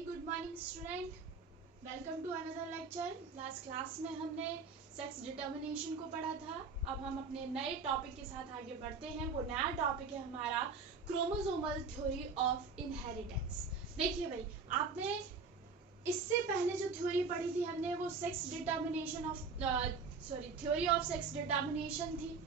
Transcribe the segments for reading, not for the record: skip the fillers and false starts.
Very good morning student, welcome to another lecture. Last class में हमने sex determination को पढ़ा था। अब हम अपने नए टॉपिक के साथ आगे बढ़ते हैं। वो नया टॉपिक है हमारा क्रोमोसोमल थ्योरी ऑफ इनहेरिटेंस। देखिए भाई, आपने इससे पहले जो थ्योरी पढ़ी थी हमने वो sex determination of theory of sex determination थी,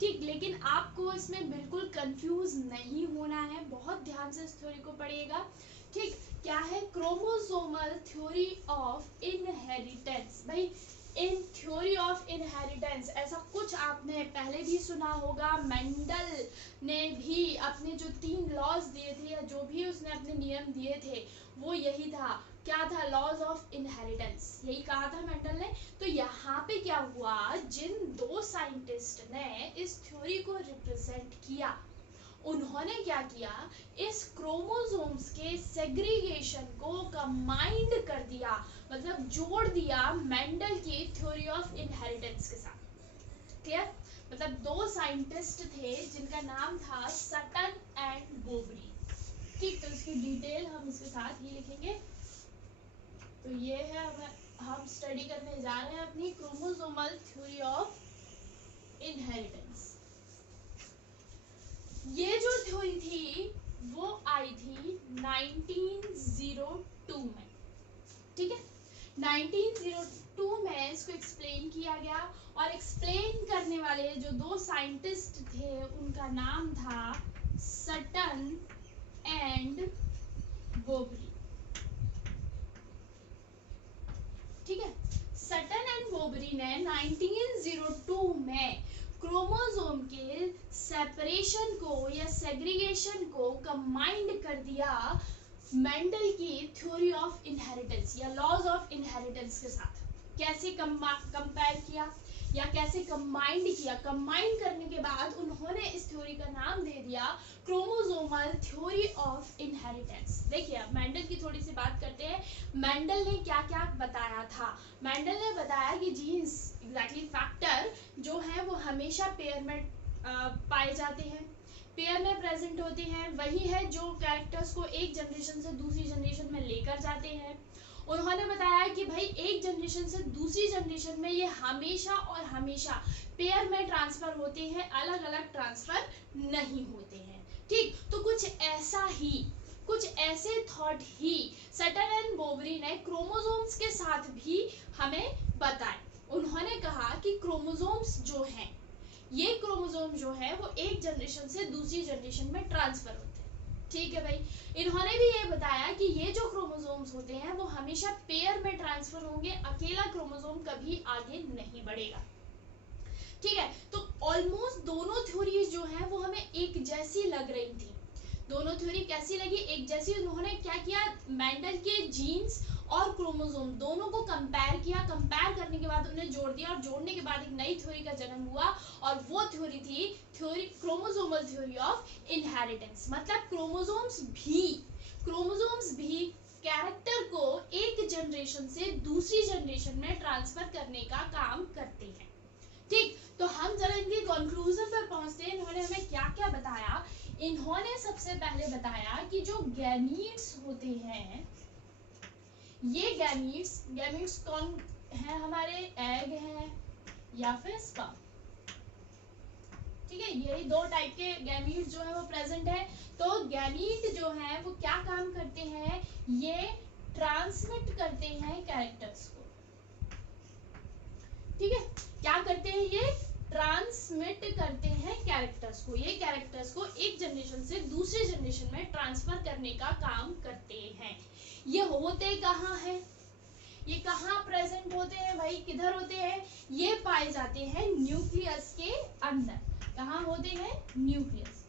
ठीक। लेकिन आपको इसमें बिल्कुल कंफ्यूज नहीं होना है, बहुत ध्यान से इस थ्योरी को पढ़िएगा, ठीक। क्या है क्रोमोसोमल थ्योरी ऑफ इनहेरिटेंस? भाई, इन थ्योरी ऑफ इनहेरिटेंस ऐसा कुछ आपने पहले भी सुना होगा। मेंडल ने भी अपने जो 3 लॉज दिए थे या जो भी उसने अपने नियम दिए थे वो यही था। क्या था? लॉज ऑफ इनहेरिटेंस, यही कहा था मेंडल ने। तो यहाँ पे क्या हुआ, जिन 2 साइंटिस्ट ने इस थ्योरी को रिप्रेजेंट किया उन्होंने क्या किया, इस क्रोमोसोम्स के सेग्रीगेशन को कंबाइंड कर दिया, मतलब जोड़ दिया मेंडल की थ्योरी ऑफ इनहेरिटेंस के साथ। क्लियर? मतलब 2 साइंटिस्ट थे जिनका नाम था सटन एंड बोबरी, ठीक। तो इसकी डिटेल हम इसके साथ ही लिखेंगे। तो ये है, हम स्टडी करने जा रहे हैं अपनी क्रोमोसोमल थ्योरी ऑफ इनहेरिटेंस। ये जो थ्योरी थी वो आई थी 1902 में, ठीक है। 1902 में इसको एक्सप्लेन किया गया और एक्सप्लेन करने वाले जो 2 साइंटिस्ट थे उनका नाम था सटन एंड बोबरी, ठीक है। सटन एंड बोबरी ने 1902 में क्रोमोसोम के सेपरेशन को या सेग्रीगेशन को कंबाइंड कर दिया मेंडल की थ्योरी ऑफ इनहेरिटेंस या लॉज ऑफ इनहेरिटेंस के साथ। कैसे कंपेयर किया या कैसे कंबाइंड किया? कंबाइंड करने के बाद उन्होंने इस थ्योरी का नाम दे दिया क्रोमोसोमल थ्योरी ऑफ इनहेरिटेंस। देखिए, अब मेंडल की थोड़ी सी बात करते हैं। मेंडल ने क्या क्या बताया था? मेंडल ने बताया कि जीन्स एग्जैक्टली फैक्टर जो है वो हमेशा पेयर में पाए जाते हैं, पेयर में प्रेजेंट होते हैं। वही है जो कैरेक्टर्स को एक जनरेशन से दूसरी जनरेशन में लेकर जाते हैं। उन्होंने बताया कि भाई एक जनरेशन से दूसरी जनरेशन में ये हमेशा और हमेशा पेयर में ट्रांसफर होते हैं, अलग अलग ट्रांसफर नहीं होते हैं, ठीक। तो कुछ ऐसे थॉट ही सटन एंड बोबरी ने क्रोमोसोम्स के साथ भी हमें बताए। उन्होंने कहा कि क्रोमोसोम्स जो हैं, ये क्रोमोसोम जो है वो एक जनरेशन से दूसरी जनरेशन में ट्रांसफर होते हैं, ठीक है भाई। इन्होंने भी ये बताया कि ये जो क्रोमोसोम्स होते हैं वो हमेशा पेयर में ट्रांसफर होंगे, अकेला क्रोमोसोम कभी आगे नहीं बढ़ेगा, ठीक है। तो ऑलमोस्ट दोनों थ्योरीज जो है वो हमें एक जैसी लग रही थी। दोनों थ्योरी कैसी लगी? एक जैसी। उन्होंने क्या किया, मेंडल के जीन्स और क्रोमोसोम दोनों को कंपेयर किया। कंपेयर करने के बाद उन्हें जोड़ दिया और जोड़ने के बाद एक नई थ्योरी का जन्म हुआ और वो थ्योरी थी क्रोमोसोमल थ्योरी ऑफ इनहेरिटेंस। मतलब क्रोमोसोम्स भी कैरेक्टर को एक जनरेशन से दूसरी जनरेशन में ट्रांसफर करने का काम करते हैं, ठीक। तो हम जरा इनके कंक्लूजन पर पहुंचते हैं। इन्होंने हमें क्या क्या बताया? इन्होंने सबसे पहले बताया कि जो गैमीट्स होते हैं, ये गैमीट्स कौन है? हमारे एग हैं या फिर स्पर्म, ठीक है। यही 2 टाइप के गैमीट्स जो है वो प्रेजेंट है। तो गैमीट जो है वो क्या काम करते हैं? ये ट्रांसमिट करते हैं कैरेक्टर्स को, ठीक है। क्या करते हैं? ये ट्रांसमिट करते हैं कैरेक्टर्स को। ये कैरेक्टर्स को एक जनरेशन से दूसरे जनरेशन में ट्रांसफर करने का काम करते हैं। ये होते कहाँ हैं? ये कहाँ प्रेजेंट होते हैं भाई? किधर होते हैं? ये पाए जाते हैं न्यूक्लियस के अंदर। कहाँ होते हैं? न्यूक्लियस,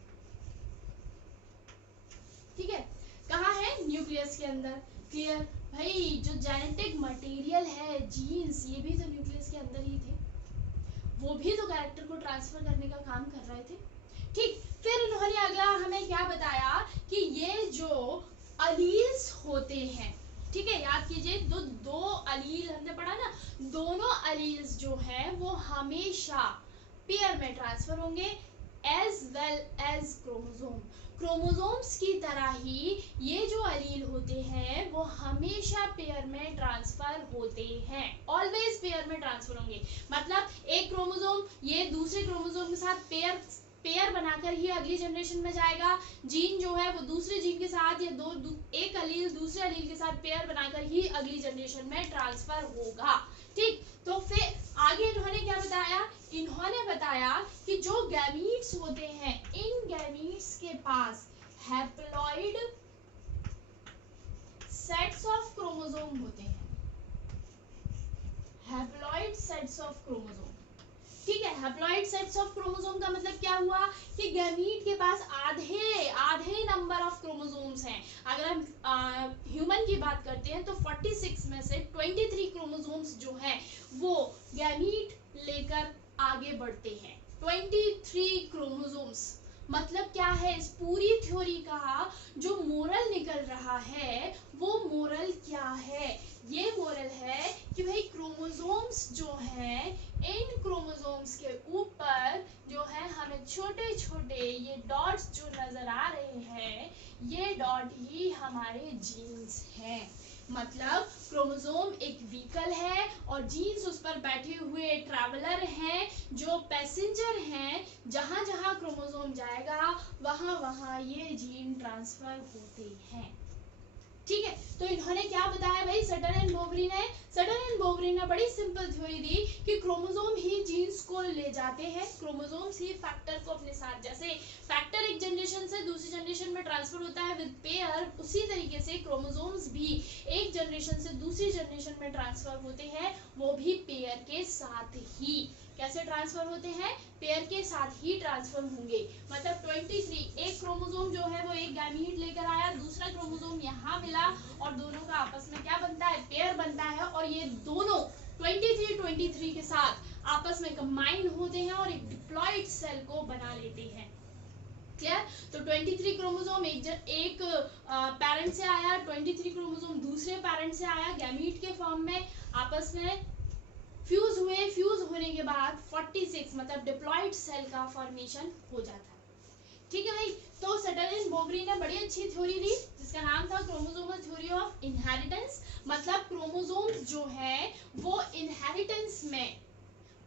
ठीक है। कहाँ है? न्यूक्लियस के अंदर। क्लियर? भाई, जो जेनेटिक मटेरियल है, जीन्स, ये भी तो न्यूक्लियस के अंदर ही थे, वो भी तो कैरेक्टर को ट्रांसफर करने का काम कर रहे थे, ठीक। फिर उन्होंने अगला हमें क्या बताया कि ये जो अलील्स होते हैं, ठीक है, याद कीजिए, दो अलील हमने पढ़ा ना, दोनों अलील्स जो हैं वो हमेशा पेयर में ट्रांसफर होंगे as well as chromosome. Chromosomes की तरह ही ये जो अलील होते हैं वो हमेशा पेयर में ट्रांसफर होते हैं, ऑलवेज पेयर में ट्रांसफर होंगे। मतलब एक क्रोमोसोम ये दूसरे क्रोमोसोम के साथ पेयर बनाकर ही अगली जनरेशन में जाएगा। जीन जो है वो दूसरे जीन के साथ या एक अलील दूसरे अलील के साथ पेयर बनाकर ही अगली जनरेशन में ट्रांसफर होगा। ठीक, तो फिर आगे इन्होंने क्या बताया, इन्होंने बताया कि जो गैमीट्स होते हैं इन गैमीट्स के पास हैप्लॉइड सेट्स ऑफ क्रोमोसोम होते हैं, हैप्लॉइड सेट्स ऑफ क्रोमोसोम। ठीक है, हैप्लॉइड सेट्स ऑफ क्रोमोसोम का मतलब क्या हुआ कि गैमीट के पास आधे नंबर ऑफ क्रोमोसोम्स हैं। अगर हम ह्यूमन की बात करते हैं तो 46 में से 23 क्रोमोसोम्स जो हैं वो गैमीट लेकर आगे बढ़ते हैं। 23 क्रोमोसोम्स मतलब क्या है, इस पूरी थ्योरी का जो मोरल निकल रहा है वो मोरल क्या है, ये मोरल है कि भाई क्रोमोसोम्स जो हैं इन क्रोमोसोम्स के ऊपर जो है हमें छोटे छोटे ये डॉट्स जो नजर आ रहे हैं ये डॉट ही हमारे जीन्स हैं। मतलब क्रोमोसोम एक व्हीकल है और जीन्स उस पर बैठे हुए ट्रैवलर हैं जो पैसेंजर हैं, जहां जहां क्रोमोसोम जाएगा वहां वहां ये जीन ट्रांसफर होते हैं। ठीक है, तो इन्होंने क्या बताया भाई, सटन एंड बोवरी ने बड़ी सिंपल थ्योरी दी कि क्रोमोसोम ही जीन्स को ले जाते हैं, क्रोमोसोम्स ही फैक्टर को अपने साथ, जैसे फैक्टर एक जनरेशन से दूसरी जनरेशन में ट्रांसफर होता है विद पेयर, उसी तरीके से क्रोमोसोम्स भी एक जनरेशन से दूसरी जनरेशन में ट्रांसफर होते हैं, वो भी पेयर के साथ ही। कैसे ट्रांसफर होते हैं, पेयर के साथ ही ट्रांसफर होंगे। मतलब 23 एक क्रोमोसोम जो है वो एक गैमीट लेकर आया, दूसरा क्रोमोसोम यहाँ मिला और दोनों का आपस में क्या बनता है, पेयर बनता है, और ये दोनों 23 के साथ आपस में कंबाइन होते हैं और एक डिप्लॉइड सेल को बना लेते हैं। क्लियर? तो 23 क्रोमोसोम एक पैरेंट से आया, 23 क्रोमोसोम दूसरे पैरेंट से आया गैमीट के फॉर्म में, आपस में फ्यूज हुए, फ्यूज होने के बाद 46 मतलब डिप्लॉइड सेल का फॉर्मेशन हो जाता है। ठीक है भाई, तो सटन एंड बोवरी ने बड़ी अच्छी थ्योरी दी जिसका नाम था क्रोमोसोमल थ्योरी ऑफ इनहेरिटेंस। मतलब क्रोमोसोम्स जो है वो इनहेरिटेंस में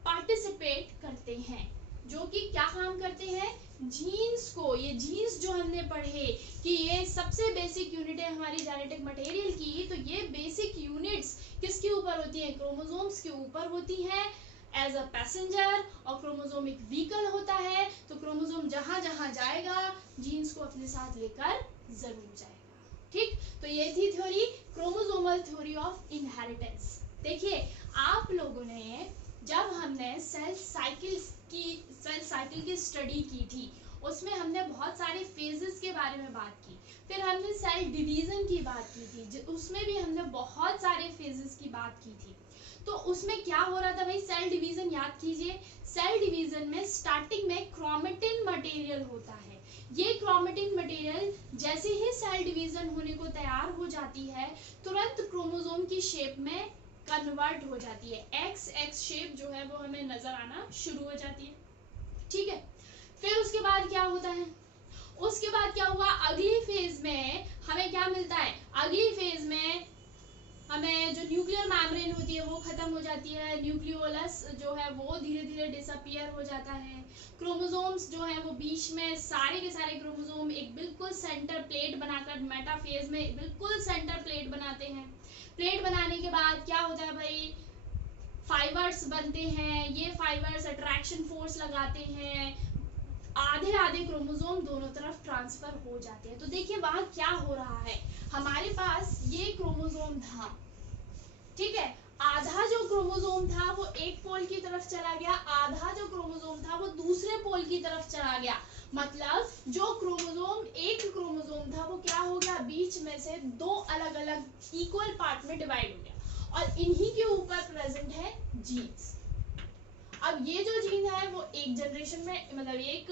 पार्टिसिपेट करते हैं, जो कि क्या काम करते हैं, जीन्स को, ये जीन्स जो हमने पढ़े कि ये सबसे बेसिक यूनिट है हमारी जेनेटिक मटेरियल की, तो ये बेसिक यूनिट्स किसके ऊपर होती हैं, क्रोमोसोम्स के ऊपर होती हैं एज अ पैसेंजर, और क्रोमोसोम एक व्हीकल होता है, तो क्रोमोसोम जहां जहां जाएगा जीन्स को अपने साथ लेकर जरूर जाएगा। ठीक, तो ये थी theory chromosomal theory of inheritance. देखिए आप लोगों ने जब हमने सेल साइकिल की स्टडी की थी उसमें हमने बहुत सारे फेजेस के बारे में बात की, फिर हमने सेल डिवीजन की बात की थी, उसमें भी हमने बहुत सारे फेजेस की बात की थी। तो उसमें क्या हो रहा था भाई, सेल डिवीजन याद कीजिए, सेल डिवीजन में स्टार्टिंग में क्रोमेटिन मटेरियल होता है, ये क्रोमेटिन मटेरियल जैसे ही सेल डिवीजन होने को तैयार हो जाती है तुरंत क्रोमोसोम की शेप में कन्वर्ट हो जाती है, एक्स शेप जो है वो हमें नजर आना शुरू हो जाती है। ठीक है, फिर उसके बाद क्या होता है, उसके बाद क्या हुआ, अगली फेज में हमें क्या मिलता है, अगली फेज में हमें जो न्यूक्लियर मेम्ब्रेन होती है वो खत्म हो जाती है, न्यूक्लियोलस जो है वो धीरे धीरे डिसअपियर हो जाता है, क्रोमोसोम्स जो है वो बीच में सारे के सारे क्रोमोसोम एक बिल्कुल सेंटर प्लेट बनाकर मेटाफेज में बिल्कुल सेंटर प्लेट बनाते हैं। प्लेट बनाने के बाद क्या होता है भाई, फाइबर्स बनते हैं, ये फाइबर्स अट्रैक्शन फोर्स लगाते हैं, आधे आधे क्रोमोसोम दोनों तरफ ट्रांसफर हो जाते हैं। तो देखिए वहां क्या हो रहा है, हमारे पास ये क्रोमोसोम था, ठीक है, आधा जो क्रोमोसोम था वो एक पोल की तरफ चला गया, आधा जो क्रोमोसोम था वो दूसरे पोल की तरफ चला गया। मतलब जो क्रोमोसोम एक क्रोमोसोम था वो क्या हो गया, बीच में से दो अलग अलग इक्वल पार्ट में डिवाइड हो गया, और इन्हीं के ऊपर प्रेजेंट है जीन्स। अब ये जो जीन है वो एक जनरेशन में मतलब एक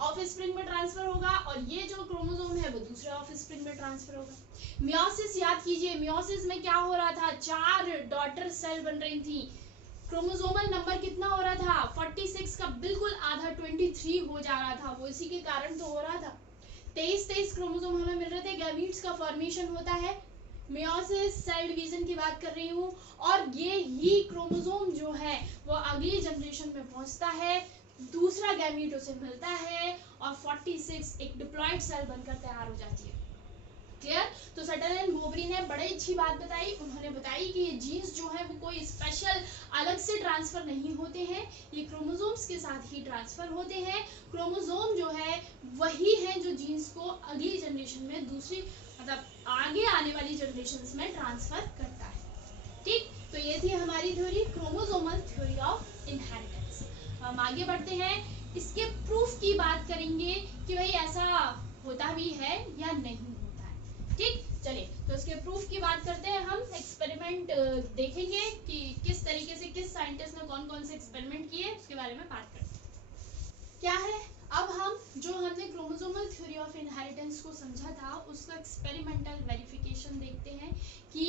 ऑफस्प्रिंग में ट्रांसफर होगा, और ये जो क्रोमोसोम है वो दूसरे ऑफस्प्रिंग में ट्रांसफर होगा। मियोसिस याद कीजिए, मियोसिस में क्या हो रहा था, 4 डॉटर सेल बन रही थी, क्रोमोसोमल नंबर कितना हो रहा था 46 का बिल्कुल आधा 23 हो जा रहा था, वो इसी के कारण तो हो रहा था। 23 क्रोमोसोम हमें मिल रहे थे, गैमीट्स का फॉर्मेशन होता है, मेयोसिस, सेल डिवीजन की बात कर रही हूँ, और ये ही क्रोमोसोम जो है वो अगली जनरेशन में पहुंचता है, दूसरा गैमीट उसे मिलता है और 46 एक डिप्लॉयड सेल बनकर तैयार हो जाती है। क्लियर? तो सटन एंड बोबरी ने बड़ी अच्छी बात बताई, उन्होंने बताई कि ये जीन्स जो है वो कोई स्पेशल अलग से ट्रांसफर नहीं होते हैं, ये क्रोमोसोम्स के साथ ही ट्रांसफर होते हैं। क्रोमोसोम जो है वही है जो जीन्स को अगली जनरेशन में दूसरी मतलब आगे आने वाली जनरेशंस में ट्रांसफर करता है। ठीक, तो ये थी हमारी theory, chromosomal theory of inheritance. हम आगे बढ़ते हैं, इसके प्रूफ की बात करेंगे कि भाई ऐसा होता भी है या नहीं होता है। ठीक, चलिए तो इसके प्रूफ की बात करते हैं। हम एक्सपेरिमेंट देखेंगे कि किस तरीके से किस साइंटिस्ट ने कौन कौन से एक्सपेरिमेंट किए, उसके बारे में बात करते हैं। क्या है, अब हम जो हमने क्रोमोसोमल थ्योरी ऑफ इनहेरिटेंस को समझा था उसका एक्सपेरिमेंटल वेरिफिकेशन देखते हैं कि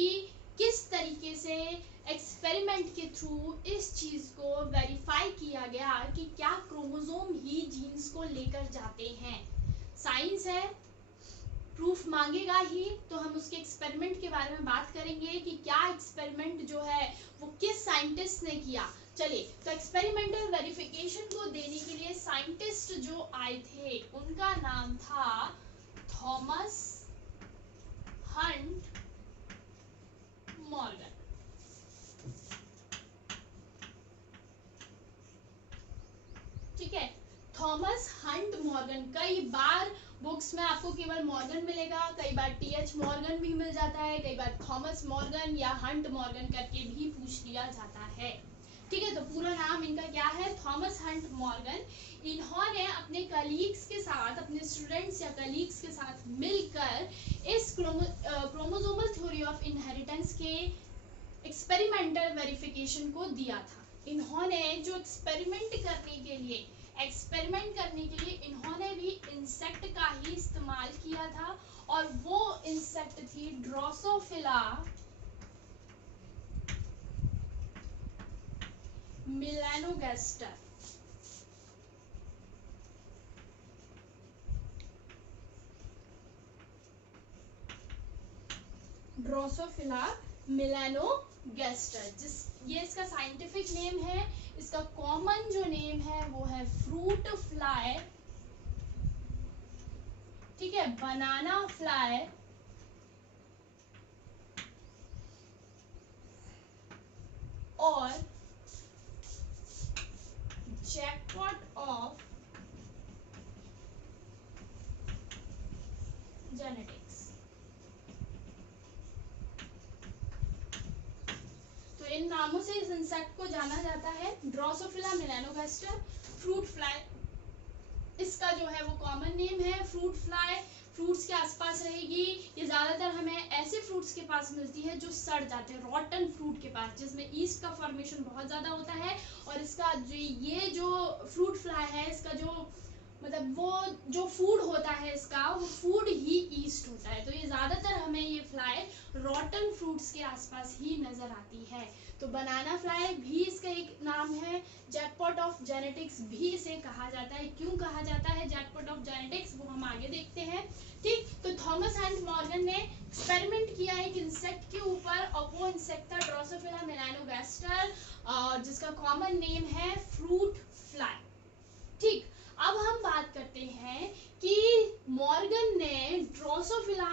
किस तरीके से एक्सपेरिमेंट के थ्रू इस चीज को वेरीफाई किया गया कि क्या क्रोमोसोम ही जीन्स को लेकर जाते हैं। साइंस है, प्रूफ मांगेगा ही, तो हम उसके एक्सपेरिमेंट के बारे में बात करेंगे कि क्या एक्सपेरिमेंट जो है वो किस साइंटिस्ट ने किया। चलिए, तो एक्सपेरिमेंटल वेरिफिकेशन को देने के लिए साइंटिस्ट जो आए थे उनका नाम था थॉमस हंट मॉर्गन। ठीक है, थॉमस हंट मॉर्गन, कई बार बुक्स में आपको केवल मॉर्गन मिलेगा, कई बार टीएच मॉर्गन भी मिल जाता है, कई बार थॉमस मॉर्गन या हंट मॉर्गन करके भी पूछ लिया जाता है। ठीक है, तो पूरा नाम इनका क्या है, थॉमस हंट मॉर्गन। इन्होंने अपने कलीग्स के साथ, अपने स्टूडेंट्स या कलीग्स के साथ मिलकर इस क्रोमोसोमल थ्योरी ऑफ इनहेरिटेंस के एक्सपेरिमेंटल वेरिफिकेशन को दिया था। इन्होंने जो एक्सपेरिमेंट करने के लिए इन्होंने भी इंसेक्ट का ही इस्तेमाल किया था, और वो इंसेक्ट थी ड्रोसोफिला मेलानोगास्टर। ड्रोसोफिला मेलानोगास्टर, जिस ये इसका साइंटिफिक नेम है। इसका कॉमन जो नेम है वो है फ्रूट फ्लाई, ठीक है, बनाना फ्लाई और जैकपॉट ऑफ जेनेटिक्स। तो इन नामों से इस इंसेक्ट को जाना जाता है, ड्रोसोफिला मेलानोगास्टर, फ्रूट फ्लाई इसका जो है वो कॉमन नेम है। फ्रूट फ्लाई फ्रूट्स के आसपास रहेगी, ये ज्यादातर हमें ऐसे फ्रूट्स के पास मिलती है जो सड़ जाते हैं, रॉटन फ्रूट के पास, जिसमें ईस्ट का फॉर्मेशन बहुत ज्यादा होता है, और इसका ये जो फ्रूट फ्लाई है इसका जो मतलब वो जो फूड होता है इसका, वो फूड ही ईस्ट होता है। तो ये ज्यादातर हमें ये फ्लाई रॉटन फ्रूट्स के आसपास ही नजर आती है। तो बनाना फ्लाई भी इसका एक नाम है, जैकपॉट ऑफ जेनेटिक्स भी इसे कहा जाता है। क्यों कहा जाता है जैकपॉट ऑफ जेनेटिक्स, वो हम आगे देखते हैं। ठीक, तो थॉमस हंट मॉर्गन ने एक्सपेरिमेंट किया एक इंसेक्ट के ऊपर, और वो इंसेक्ट था ड्रोसोफिला मेलानोगास्टर, जिसका कॉमन नेम है फ्रूट फ्लाई। ठीक, अब हम बात करते हैं कि मॉर्गन ने ड्रोसोफिला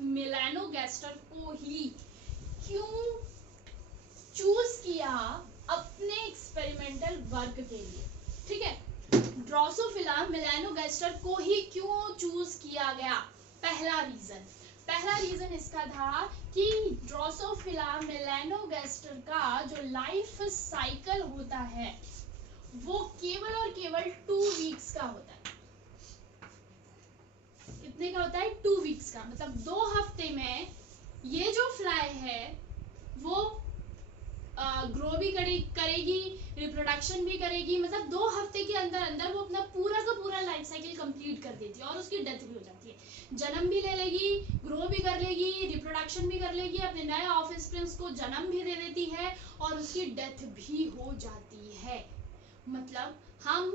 मेलानोगास्टर को ही क्यों चूज किया अपने एक्सपेरिमेंटल वर्क के लिए। ठीक है, ड्रोसोफिला मेलानोगास्टर को ही क्यों चूज किया गया। पहला रीजन इसका था कि ड्रोसोफिला मेलानोगास्टर का जो लाइफ साइकिल होता है वो केवल और केवल 2 वीक्स का होता है। कितने का होता है, 2 वीक्स का, मतलब 2 हफ्ते में ये जो फ्लाई है वो ग्रो भी करेगी, रिप्रोडक्शन भी करेगी, मतलब 2 हफ्ते के अंदर अंदर वो अपना पूरा का पूरा लाइफ साइकिल कंप्लीट कर देती है, और उसकी डेथ भी हो जाती है। जन्म भी ले लेगी, ग्रो भी कर लेगी, रिप्रोडक्शन भी कर लेगी, अपने नए ऑफस्प्रिंग्स को जन्म भी दे देती है, और उसकी डेथ भी हो जाती है। मतलब हम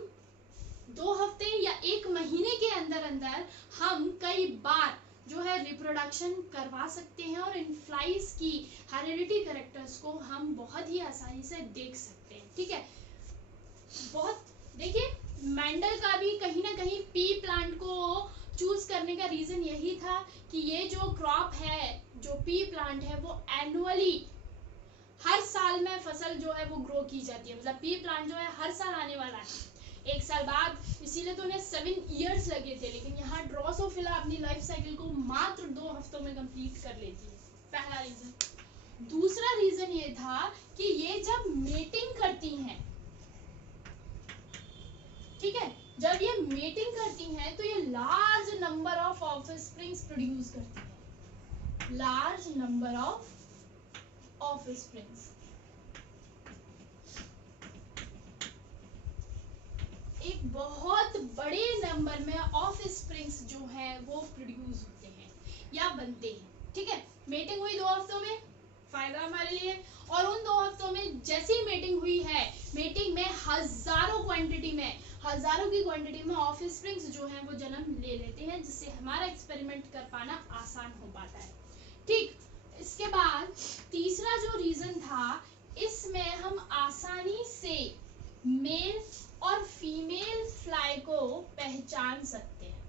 2 हफ्ते या 1 महीने के अंदर अंदर हम कई बार जो है रिप्रोडक्शन करवा सकते हैं और इन फ्लाइज की हेरिडिटी कैरेक्टर्स को हम बहुत ही आसानी से देख सकते हैं। ठीक है, बहुत देखिए मेंडल का भी कहीं ना कहीं पी प्लांट को चूज करने का रीजन यही था कि ये जो क्रॉप है, जो पी प्लांट है, वो एनुअली हर साल में फसल जो है वो ग्रो की जाती है। मतलब पी प्लांट जो है हर साल आने वाला है, 1 साल बाद, इसीलिए तो उन्हें 7 इयर्स लगे थे। लेकिन यहाँ ड्रोसोफिला अपनी लाइफ साइकिल को मात्र 2 हफ्तों में कंप्लीट कर लेती है। पहला रीजन। दूसरा रीजन ये था कि ये जब मेटिंग करती हैं, ठीक है, जब ये मेटिंग करती हैं तो ये large number of offsprings produce करती है। लार्ज नंबर ऑफ ऑफस्प्रिंग्स, एक बहुत बड़े नंबर में ऑफस्प्रिंग्स जो है वो प्रोड्यूस होते हैं या बनते हैं। ठीक है, मेटिंग हुई 2 हफ्तों में, फायदा हमारे लिए। और उन 2 हफ्तों में जैसी मेटिंग हुई है, मेटिंग में हजारों की क्वांटिटी में ऑफस्प्रिंग्स जो हैं वो जन्म ले लेते हैं, जिससे हमारा एक्सपेरिमेंट कर पाना आसान हो पाता है। ठीक, इसके बाद तीसरा जो रीजन था, इसमें हम आसानी से मेल और फीमेल फ्लाई को पहचान सकते हैं।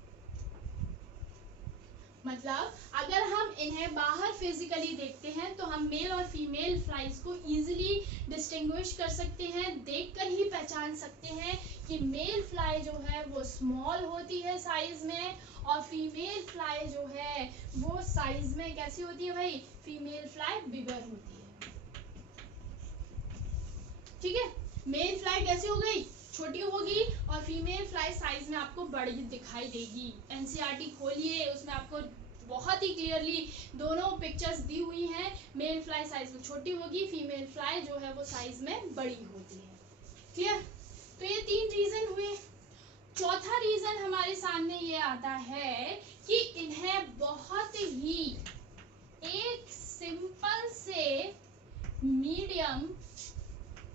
मतलब अगर हम इन्हें बाहर फिजिकली देखते हैं तो हम मेल और फीमेल फ्लाइज को इजीली डिस्टिंग्विश कर सकते हैं, देखकर ही पहचान सकते हैं कि मेल फ्लाई जो है वो स्मॉल होती है साइज में, और फीमेल फ्लाई जो है वो साइज में कैसी होती है भाई, फीमेल फ्लाई बिगर होती है। ठीक है, मेल फ्लाई कैसी हो गई, छोटी होगी, और फीमेल फ्लाई साइज में आपको बड़ी दिखाई देगी। एनसीईआरटी खोलिए, उसमें आपको बहुत ही क्लियरली दोनों पिक्चर्स दी हुई हैं। मेल फ्लाई साइज में छोटी होगी, फीमेल फ्लाई जो है वो साइज में बड़ी होती है। क्लियर? तो ये 3 रीजन हुए। चौथा रीजन हमारे सामने ये आता है कि इन्हें बहुत ही एक सिंपल से मीडियम,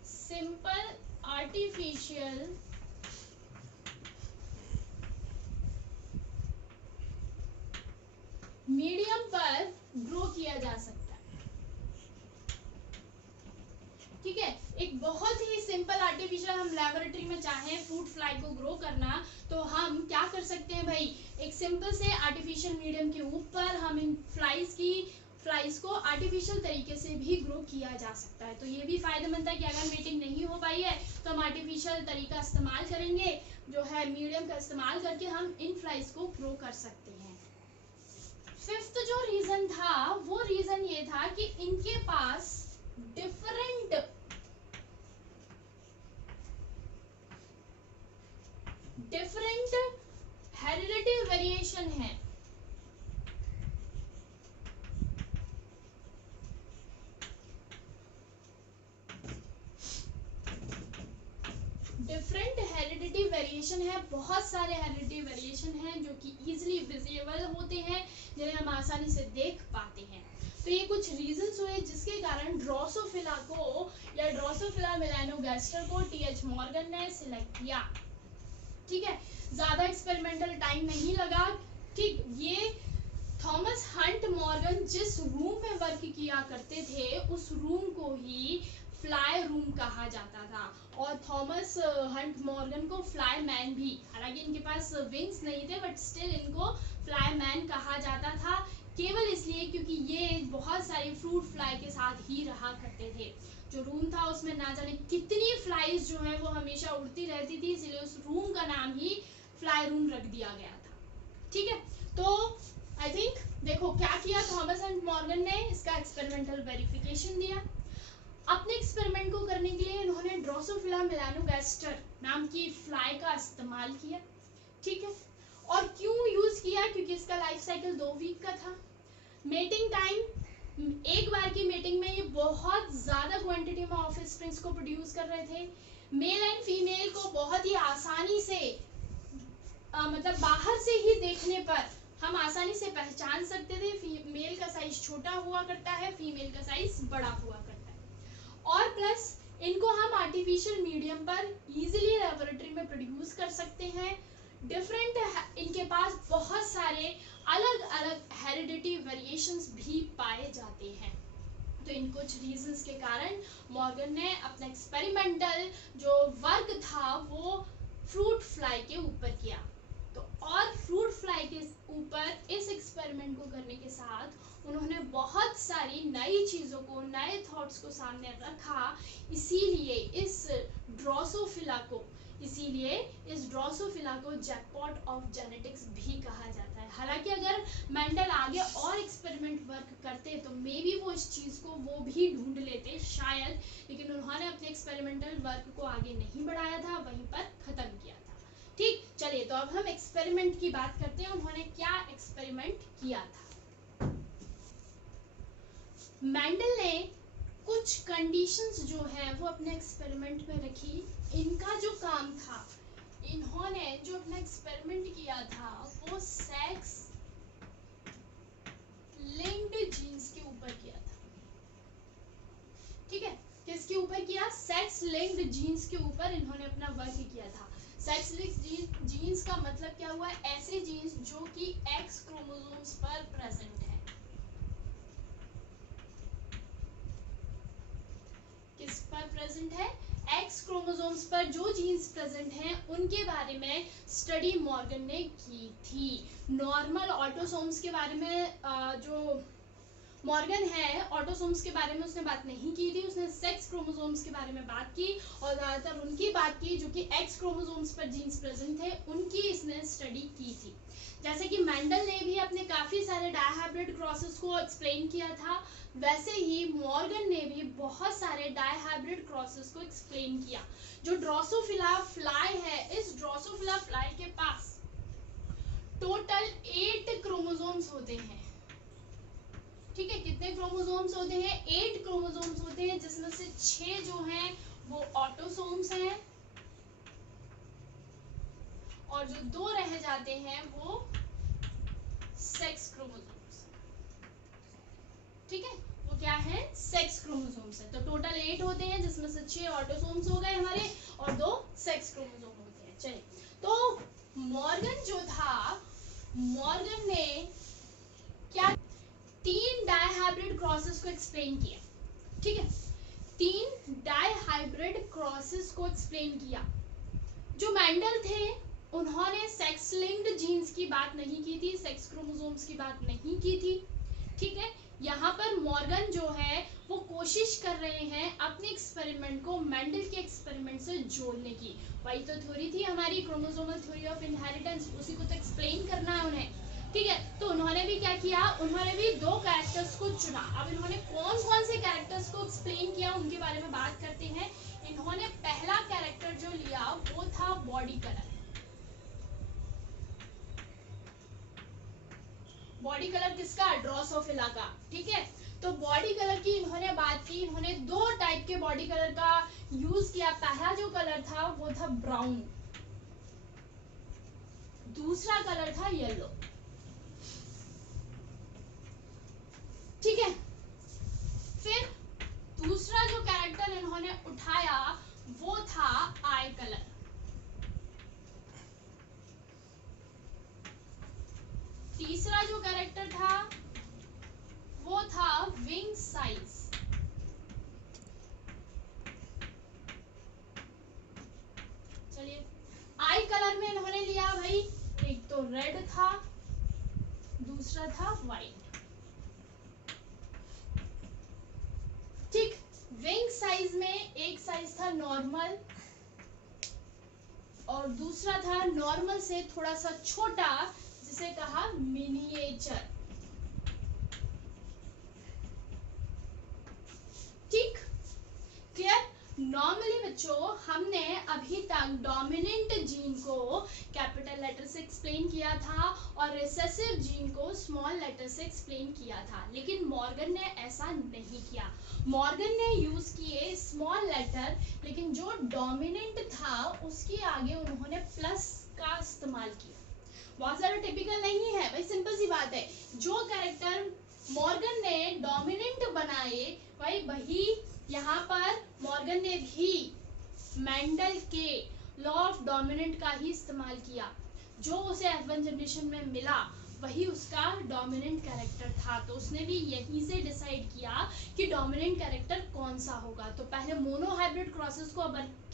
सिंपल आर्टिफिशियल मीडियम पर ग्रो किया जा सकता है। ठीक है, एक बहुत ही सिंपल आर्टिफिशियल, हम लेबोरेटरी में चाहें फ्रूट फ्लाई को ग्रो करना, तो हम क्या कर सकते हैं भाई, एक सिंपल से आर्टिफिशियल मीडियम के ऊपर हम इन फ्लाइज को आर्टिफिशियल तरीके से भी ग्रो किया जा सकता है। तो ये भी फायदेमंद है कि अगर मीटिंग नहीं हो पाई है तो हम आर्टिफिशियल तरीका इस्तेमाल करेंगे, जो है मीडियम का इस्तेमाल करके हम इन फ्लाइज को ग्रो कर सकते हैं। फिफ्थ जो रीजन था वो रीजन ये था कि इनके पास डिफरेंट हेरिडिटी वेरिएशन है। डिफरेंट हेरिडिटी वेरिएशन है, बहुत सारे हेरिडिटी वेरिएशन हैं जो कि इजीली विजिबल होते हैं, जिन्हें हम आसानी से देख पाते हैं। तो ये कुछ रीजंस हुए जिसके कारण ड्रोसोफिला को या ड्रोसोफिला मेलानोगास्टर को टीएच मॉर्गन ने सिलेक्ट किया। ठीक है, ज्यादा एक्सपेरिमेंटल टाइम नहीं लगा। ठीक, ये थॉमस हंट मॉर्गन जिस रूम में वर्क किया करते थे उस रूम को ही फ्लाई रूम कहा जाता था, और थॉमस हंट मॉर्गन को फ्लाई मैन भी, हालांकि इनके पास विंग्स नहीं थे बट स्टिल इनको फ्लाई मैन कहा जाता था, केवल इसलिए क्योंकि ये बहुत सारी फ्रूट फ्लाई के साथ ही रहा करते थे। जो रूम था उसमें ना जाने कितनी फ्लाइज जो है वो हमेशा उड़ती रहती थी, इसलिए उस रूम का नाम ही फ्लाई रूम रख दिया गया था। ठीक है, तो आई थिंक देखो क्या किया थॉमस एंड मॉर्गन ने, इसका एक्सपेरिमेंटल वेरिफिकेशन दिया। अपने एक्सपेरिमेंट को करने के लिए इन्होंने ड्रोसोफिला मेलानोगास्टर नाम की फ्लाई का इस्तेमाल किया। ठीक है, और क्यों यूज किया, क्योंकि इसका लाइफ साइकिल 2 वीक का था। मेटिंग टाइम, एक बार की मीटिंग में ये बहुत ज्यादा क्वांटिटी में ऑफस्प्रिंग्स को प्रोड्यूस कर रहे थे। मेल एंड फीमेल को बहुत ही आसानी से मतलब बाहर से ही देखने पर हम आसानी से पहचान सकते थे। मेल का साइज छोटा हुआ करता है, फीमेल का साइज बड़ा हुआ करता है। और प्लस इनको हम आर्टिफिशियल मीडियम पर इजीली लेबोरेटरी में प्रोड्यूस कर सकते हैं। डिफरेंट इनके पास बहुत सारे अलग अलग हेरिडिटी वेरिएशंस भी पाए जाते हैं। तो इन कुछ रीजंस के कारण मॉर्गन ने अपना एक्सपेरिमेंटल जो वर्क था वो फ्रूट फ्लाई के ऊपर किया। तो और फ्रूट फ्लाई के ऊपर इस एक्सपेरिमेंट को करने के साथ उन्होंने बहुत सारी नई चीज़ों को, नए थॉट्स को सामने रखा। इसीलिए इस ड्रोसोफिला को जैकपॉट ऑफ जेनेटिक्स भी कहा जाता है। हालांकि अगर मेंडल आगे और एक्सपेरिमेंट वर्क करते तो मे बी वो इस चीज़ को वो भी ढूंढ लेते शायद, लेकिन उन्होंने अपने एक्सपेरिमेंटल वर्क को आगे नहीं बढ़ाया था, वहीं पर ख़त्म किया था। ठीक, चलिए तो अब हम एक्सपेरिमेंट की बात करते हैं। उन्होंने क्या एक्सपेरिमेंट किया था। मेंडल ने कुछ कंडीशंस जो है वो अपने एक्सपेरिमेंट में रखी। इनका जो काम था, इन्होंने जो अपना एक्सपेरिमेंट किया था वो सेक्स लिंक्ड जीन्स के ऊपर किया था। ठीक है, किसके ऊपर किया? सेक्स लिंक्ड जीन्स के ऊपर इन्होंने अपना वर्क किया था। सेक्स लिंक्ड जीन्स का मतलब क्या हुआ? ऐसे जीन्स जो कि एक्स क्रोमोसोम्स पर प्रेजेंट है। किस पर प्रेजेंट है? एक्स क्रोमोसोम्स पर जो जीन्स प्रेजेंट हैं उनके बारे में स्टडी मॉर्गन ने की थी। नॉर्मल ऑटोसोम्स के बारे में जो मॉर्गन है, ऑटोसोम्स के बारे में उसने बात नहीं की थी। उसने सेक्स क्रोमोसोम्स के बारे में बात की और ज़्यादातर उनकी बात की जो कि एक्स क्रोमोसोम्स पर जीन्स प्रेजेंट थे, उनकी इसने स्टडी की थी। जैसे कि मेंडल ने भी अपने काफ़ी सारे डायहाइब्रिड क्रॉसेस को एक्सप्लेन किया था, वैसे ही मॉर्गन ने भी बहुत सारे डायहाइब्रिड क्रॉसेस को एक्सप्लेन किया। जो ड्रोसोफिला फ्लाई है, इस ड्रोसोफिला फ्लाई के पास टोटल 8 क्रोमोसोम्स होते हैं। ठीक है, कितने क्रोमोसोम्स होते हैं? 8 क्रोमोसोम्स होते हैं, जिसमें से 6 जो हैं वो ऑटोसोम्स हैं और जो 2 रह जाते हैं वो सेक्स क्रोमोसोम्स। ठीक है, वो क्या है? सेक्स क्रोमोसोम्स है। तो टोटल 8 होते हैं, जिसमें से 6 ऑटोसोम्स हो गए हमारे और 2 सेक्स क्रोमोसोम होते हैं। चलिए, तो मॉर्गन जो था, मॉर्गन ने क्या 3 डायहाइब्रिड क्रॉसेस को एक्सप्लेन किया। ठीक है, 3 डायहाइब्रिड क्रॉसेस को एक्सप्लेन किया। जो मेंडल थे उन्होंने सेक्स लिंक्ड जीन्स की बात नहीं की थी, सेक्स क्रोमोसोम्स की बात नहीं की थी। ठीक है, यहाँ पर मॉर्गन जो है वो कोशिश कर रहे हैं अपने एक्सपेरिमेंट को मेंडल के एक्सपेरिमेंट से जोड़ने की। वही तो थ्योरी थी हमारी, क्रोमोसोमल थ्योरी ऑफ इनहेरिटेंस, उसी को तो एक्सप्लेन करना है उन्हें। ठीक है, तो उन्होंने भी क्या किया? उन्होंने भी 2 कैरेक्टर्स को चुना। अब इन्होंने कौन कौन से कैरेक्टर्स को एक्सप्लेन किया उनके बारे में बात करते हैं। इन्होंने पहला कैरेक्टर जो लिया वो था बॉडी कलर। बॉडी कलर किसका? ड्रोसोफिला का। ठीक है, तो बॉडी कलर की इन्होंने बात की। इन्होंने 2 टाइप के बॉडी कलर का यूज किया। पहला जो कलर था वो था ब्राउन, दूसरा कलर था येलो। ठीक है, फिर दूसरा जो कैरेक्टर इन्होंने उठाया वो था आई कलर। तीसरा जो कैरेक्टर था वो था विंग साइज। चलिए, आई कलर में इन्होंने लिया भाई, एक तो रेड था, दूसरा था व्हाइट। ठीक, विंग साइज में एक साइज था नॉर्मल और दूसरा था नॉर्मल से थोड़ा सा छोटा, जिसे कहा मिनिएचर। ठीक, क्लियर? नॉर्मली बच्चों हमने अभी तक डोमिनेंट जीन को कैपिटल लेटर से एक्सप्लेन किया था और रिसेसिव जीन को स्मॉल लेटर से एक्सप्लेन किया था, लेकिन मॉर्गन ने ऐसा नहीं किया। मॉर्गन ने यूज किए स्मॉल लेटर, लेकिन जो डोमिनेंट था उसके आगे उन्होंने प्लस का इस्तेमाल किया। बहुत सारा टिपिकल नहीं है भाई, सिंपल सी बात है। जो कैरेक्टर मॉर्गन ने डोमिनेंट बनाए भाई वही यहाँ पर मॉर्गन ने भी मेंडल के लॉ ऑफ डोमिनेंट का ही इस्तेमाल किया। जो उसे F1 जनरेशन में मिला वही उसका डोमिनेंट कैरेक्टर था, तो उसने भी यहीं से डिसाइड किया कि डोमिनेंट कैरेक्टर कौन सा होगा। तो पहले मोनो हाइब्रिड क्रॉसेस को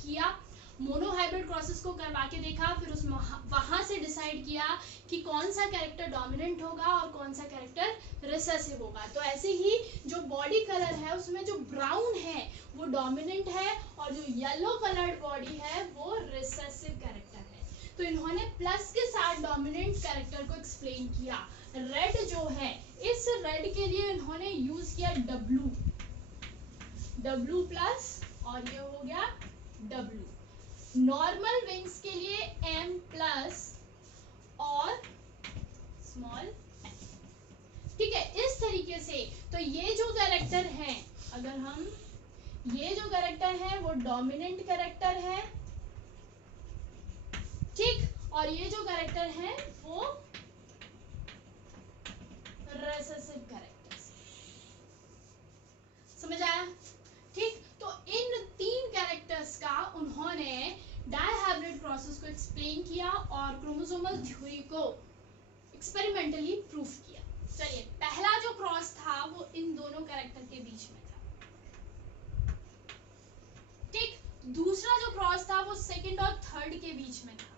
किया, मोनो हाइब्रिड क्रॉसेस को करवा के देखा, फिर उस वहां से डिसाइड किया कि कौन सा कैरेक्टर डोमिनेंट होगा और कौन सा कैरेक्टर रिसेसिव होगा। तो ऐसे ही जो बॉडी कलर है उसमें जो ब्राउन है वो डोमिनेंट है और जो येलो कलर्ड बॉडी है वो रिसेसिव कैरेक्टर है। तो इन्होंने प्लस के साथ डोमिनेंट कैरेक्टर को एक्सप्लेन किया। रेड जो है, इस रेड के लिए इन्होंने यूज किया W, W प्लस और ये हो गया W। नॉर्मल विंग्स के लिए M प्लस और स्मॉल m। ठीक है, इस तरीके से तो ये जो कैरेक्टर है, अगर हम ये जो कैरेक्टर है वो डोमिनेंट कैरेक्टर है, ठीक, और ये जो कैरेक्टर है वो रिसेसिव कैरेक्टर। समझ आया? ठीक, तो इन तीन कैरेक्टर्स का उन्होंने डायहाइब्रिड क्रॉसेस को एक्सप्लेन किया और क्रोमोसोमल थ्योरी को एक्सपेरिमेंटली प्रूफ किया। चलिए, पहला जो क्रॉस था वो इन दोनों कैरेक्टर के बीच में था। ठीक, दूसरा जो क्रॉस था वो सेकंड और थर्ड के बीच में था,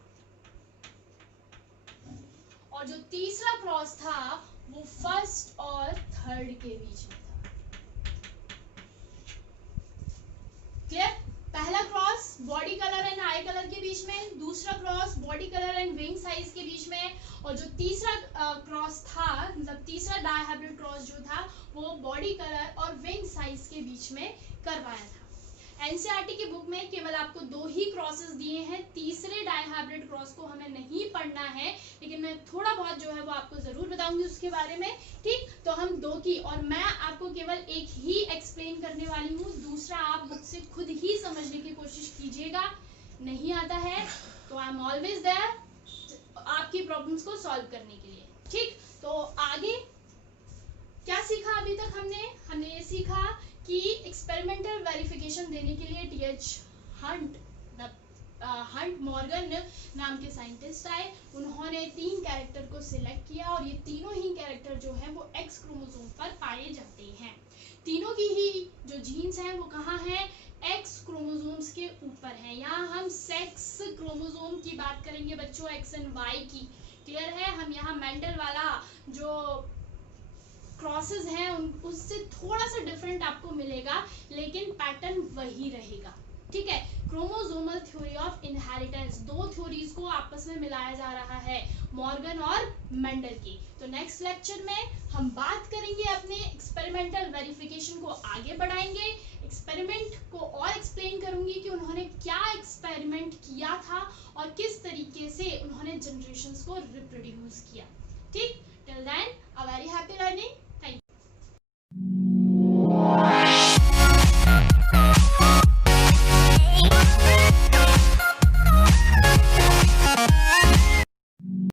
और जो तीसरा क्रॉस था वो फर्स्ट और थर्ड के बीच में था। क्लियर? पहला cross body colour and I colour के बीच में, दूसरा cross body colour and wing size के बीच में, और जो तीसरा क्रॉस था, मतलब तीसरा डायहाइब्रिड क्रॉस जो था वो बॉडी कलर और विंग साइज के बीच में करवाया था। एनसीईआरटी की बुक में केवल आपको दो ही क्रॉसेस दिए हैं, तीसरे डायहाइब्रिड क्रॉस को हमें नहीं पढ़ना है, लेकिन मैं थोड़ा बहुत जो है वो आपको जरूर बताऊंगी उसके बारे में। ठीक, तो हम दो की, और मैं आपको केवल एक ही एक्सप्लेन करने वाली हूँ, दूसरा आप बुक से खुद ही समझने की कोशिश कीजिएगा। नहीं आता है तो आई एम ऑलवेज देयर आपकी प्रॉब्लम्स को सॉल्व करने के लिए। ठीक, तो आगे क्या सीखा अभी तक हमने ये सीखा कि एक्सपेरिमेंटल वेरिफिकेशन देने के लिए टीएच हंट मॉर्गन नाम के साइंटिस्ट आए। उन्होंने तीन कैरेक्टर को सिलेक्ट किया और ये तीनों ही कैरेक्टर जो है वो एक्स क्रोमोसोम पर पाए जाते हैं। तीनों की ही जो जीन्स हैं वो कहाँ हैं? एक्स क्रोमोसोम्स के ऊपर हैं। यहाँ हम सेक्स क्रोमोसोम की बात करेंगे बच्चों, एक्स एंड वाई की। क्लियर है? हम यहाँ मेंडल वाला जो क्रॉसेस हैं उससे थोड़ा सा डिफरेंट आपको मिलेगा, लेकिन पैटर्न वही रहेगा। ठीक है, क्रोमोसोमल थ्योरी ऑफ इनहेरिटेंस, दो थ्योरीज को आपस में मिलाया जा रहा है, मॉर्गन और मेंडल की। तो नेक्स्ट लेक्चर में हम बात करेंगे अपने एक्सपेरिमेंटल वेरिफिकेशन को आगे बढ़ाएंगे, एक्सपेरिमेंट को और एक्सप्लेन करूंगी कि उन्होंने क्या एक्सपेरिमेंट किया था और किस तरीके से उन्होंने जनरेशंस को रिप्रोड्यूस किया।